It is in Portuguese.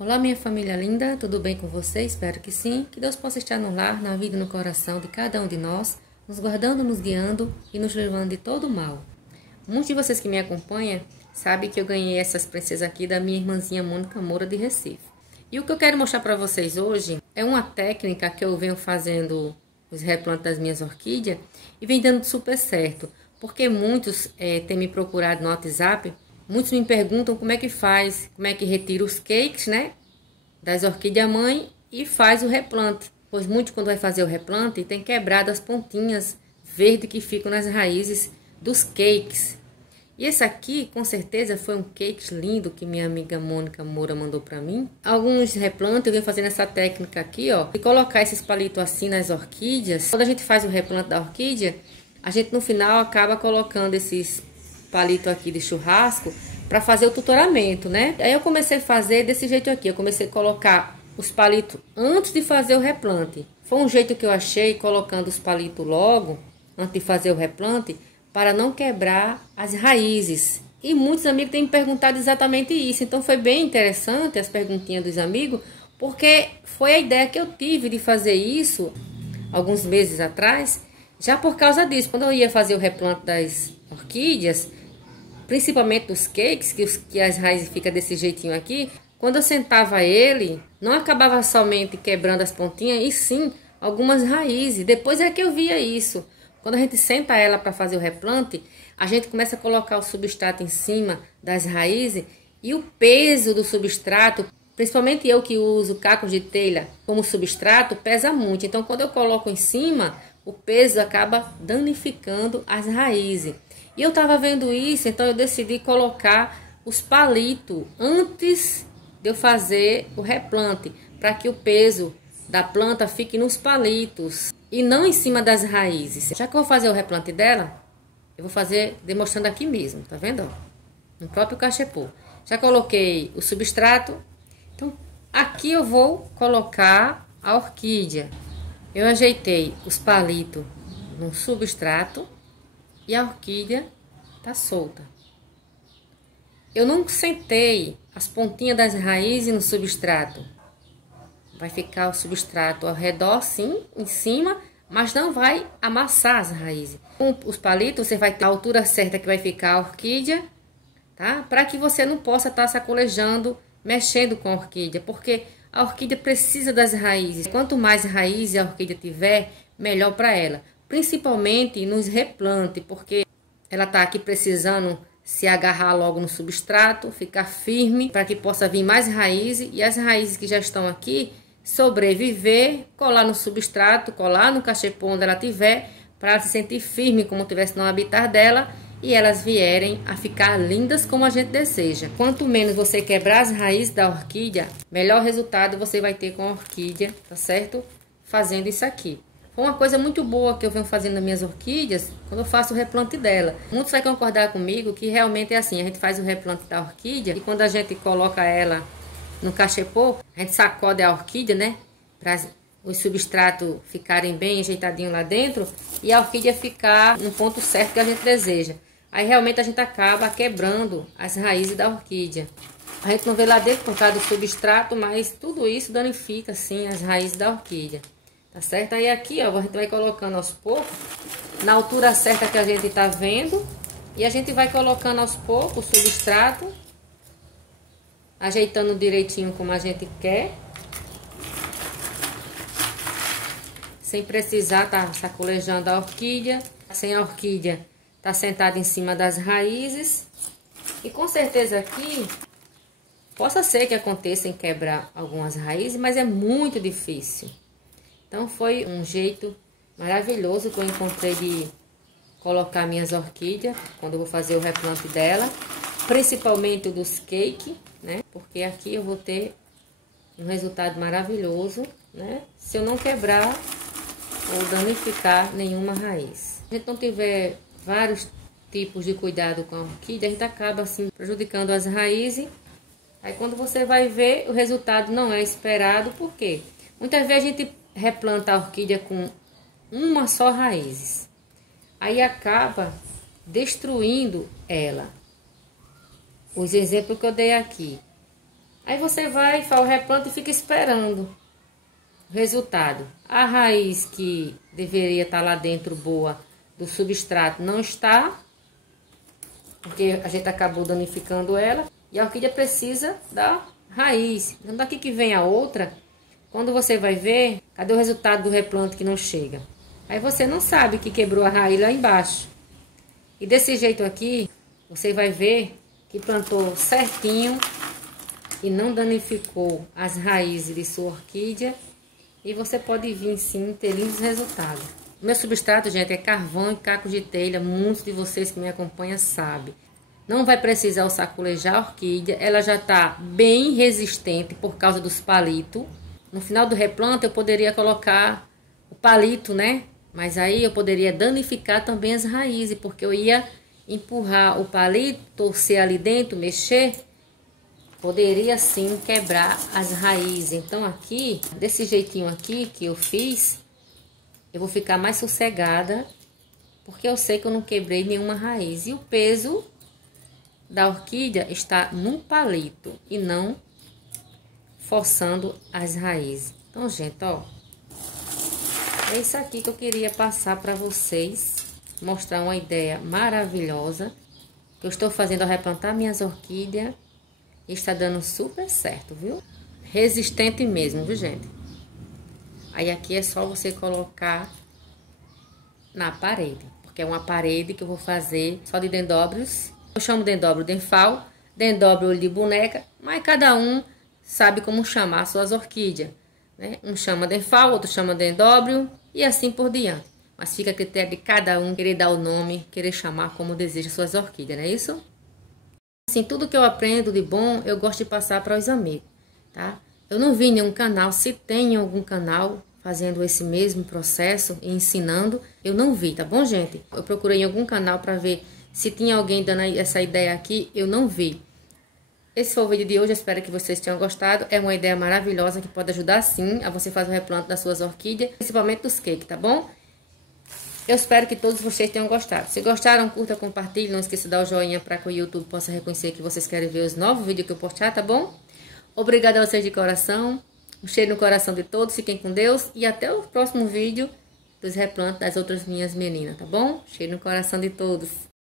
Olá, minha família linda, tudo bem com você? Espero que sim. Que Deus possa estar no lar, na vida e no coração de cada um de nós, nos guardando, nos guiando e nos livrando de todo o mal. Muitos de vocês que me acompanham sabem que eu ganhei essas princesas aqui da minha irmãzinha Mônica Moura de Recife. E o que eu quero mostrar para vocês hoje é uma técnica que eu venho fazendo os replantes das minhas orquídeas e vem dando super certo. Porque muitos têm me procurado no WhatsApp. Muitos me perguntam como é que faz, como é que retira os cakes, né, das orquídeas mãe e faz o replante. Pois muitos, quando vai fazer o replante, tem quebrado as pontinhas verdes que ficam nas raízes dos cakes. E esse aqui, com certeza, foi um cake lindo que minha amiga Mônica Moura mandou para mim. Alguns replantes, eu venho fazendo essa técnica aqui, ó, de colocar esses palitos assim nas orquídeas. Quando a gente faz o replante da orquídea, a gente no final acaba colocando esses palito aqui de churrasco para fazer o tutoramento, né? Aí eu comecei a fazer desse jeito aqui. Eu comecei a colocar os palitos antes de fazer o replante. Foi um jeito que eu achei, colocando os palitos logo antes de fazer o replante, para não quebrar as raízes. E muitos amigos têm me perguntado exatamente isso. Então foi bem interessante as perguntinhas dos amigos, porque foi a ideia que eu tive de fazer isso alguns meses atrás, já por causa disso. Quando eu ia fazer o replante das orquídeas, principalmente dos cakes, que as raízes ficam desse jeitinho aqui, quando eu sentava ele, não acabava somente quebrando as pontinhas, e sim algumas raízes. Depois é que eu via isso. Quando a gente senta ela para fazer o replante, a gente começa a colocar o substrato em cima das raízes, e o peso do substrato, principalmente eu que uso cacos de telha como substrato, pesa muito. Então quando eu coloco em cima, o peso acaba danificando as raízes. E eu estava vendo isso, então eu decidi colocar os palitos antes de eu fazer o replante, para que o peso da planta fique nos palitos e não em cima das raízes. Já que eu vou fazer o replante dela, eu vou fazer demonstrando aqui mesmo, tá vendo? No próprio cachepô. Já coloquei o substrato, então aqui eu vou colocar a orquídea. Eu ajeitei os palitos no substrato e a orquídea tá solta. Eu não sentei as pontinhas das raízes no substrato. Vai ficar o substrato ao redor, sim, em cima, mas não vai amassar as raízes. Com os palitos, você vai ter a altura certa que vai ficar a orquídea, tá? Para que você não possa estar sacolejando, mexendo com a orquídea, porque a orquídea precisa das raízes. Quanto mais raízes a orquídea tiver, melhor para ela. Principalmente nos replantes, porque ela tá aqui precisando se agarrar logo no substrato, ficar firme, para que possa vir mais raízes. E as raízes que já estão aqui, sobreviver, colar no substrato, colar no cachepô onde ela tiver, para ela se sentir firme como tivesse no habitat dela, e elas vierem a ficar lindas como a gente deseja. Quanto menos você quebrar as raízes da orquídea, melhor resultado você vai ter com a orquídea, tá certo? Fazendo isso aqui. Foi uma coisa muito boa que eu venho fazendo nas minhas orquídeas, quando eu faço o replante dela. Muitos vão concordar comigo que realmente é assim, a gente faz o replante da orquídea, e quando a gente coloca ela no cachepô, a gente sacode a orquídea, né? Para os substratos ficarem bem ajeitadinhos lá dentro, e a orquídea ficar no ponto certo que a gente deseja. Aí realmente a gente acaba quebrando as raízes da orquídea. A gente não vê lá dentro por causa do substrato, mas tudo isso danifica, sim, as raízes da orquídea. Tá certo? Aí aqui, ó, a gente vai colocando aos poucos, na altura certa que a gente tá vendo. E a gente vai colocando aos poucos o substrato, ajeitando direitinho como a gente quer. Sem precisar tá sacolejando a orquídea. Sem a orquídea tá sentada em cima das raízes. E com certeza aqui, possa ser que aconteça em quebrar algumas raízes, mas é muito difícil. Então foi um jeito maravilhoso que eu encontrei de colocar minhas orquídeas quando eu vou fazer o replante dela, principalmente dos cake, né? Porque aqui eu vou ter um resultado maravilhoso, né? Se eu não quebrar ou danificar nenhuma raiz. Se a gente não tiver vários tipos de cuidado com a orquídea, a gente acaba assim prejudicando as raízes. Aí quando você vai ver, o resultado não é esperado, por quê? Muitas vezes a gente replanta a orquídea com uma só raiz. Aí acaba destruindo ela. Os exemplos que eu dei aqui. Aí você vai, faz o replante e fica esperando o resultado. A raiz que deveria estar lá dentro boa do substrato não está, porque a gente acabou danificando ela. E a orquídea precisa da raiz. Então daqui que vem a outra, quando você vai ver, cadê o resultado do replante que não chega? Aí você não sabe que quebrou a raiz lá embaixo. E desse jeito aqui, você vai ver que plantou certinho e não danificou as raízes de sua orquídea. E você pode vir sim ter lindos resultados. O meu substrato, gente, é carvão e caco de telha. Muitos de vocês que me acompanham sabem. Não vai precisar o saculejar a orquídea. Ela já está bem resistente por causa dos palitos. No final do replante eu poderia colocar o palito, né? Mas aí eu poderia danificar também as raízes, porque eu ia empurrar o palito, torcer ali dentro, mexer, poderia sim quebrar as raízes. Então aqui, desse jeitinho aqui que eu fiz, eu vou ficar mais sossegada, porque eu sei que eu não quebrei nenhuma raiz. E o peso da orquídea está no palito e não forçando as raízes. Então, gente, ó, é isso aqui que eu queria passar para vocês, mostrar uma ideia maravilhosa que eu estou fazendo ao replantar minhas orquídeas e está dando super certo, viu? Resistente mesmo, viu, gente? Aí aqui é só você colocar na parede, porque é uma parede que eu vou fazer só de dendróbios. Eu chamo dendróbio denfal, dendróbio olho de boneca, mas cada um sabe como chamar suas orquídeas, né? Um chama denfal, outro chama dendróbio e assim por diante. Mas fica a critério de cada um querer dar o nome, querer chamar como deseja suas orquídeas, não é isso? Assim, tudo que eu aprendo de bom, eu gosto de passar para os amigos, tá? Eu não vi nenhum canal, se tem algum canal fazendo esse mesmo processo e ensinando, eu não vi, tá bom, gente? Eu procurei em algum canal para ver se tinha alguém dando essa ideia aqui, eu não vi. Esse foi o vídeo de hoje, eu espero que vocês tenham gostado. É uma ideia maravilhosa que pode ajudar sim a você fazer o replante das suas orquídeas, principalmente dos cakes, tá bom? Eu espero que todos vocês tenham gostado. Se gostaram, curta, compartilhe, não esqueça de dar o joinha para que o YouTube possa reconhecer que vocês querem ver os novos vídeos que eu postar, tá bom? Obrigada a vocês de coração, um cheiro no coração de todos, fiquem com Deus e até o próximo vídeo dos replantes das outras minhas meninas, tá bom? Cheiro no coração de todos.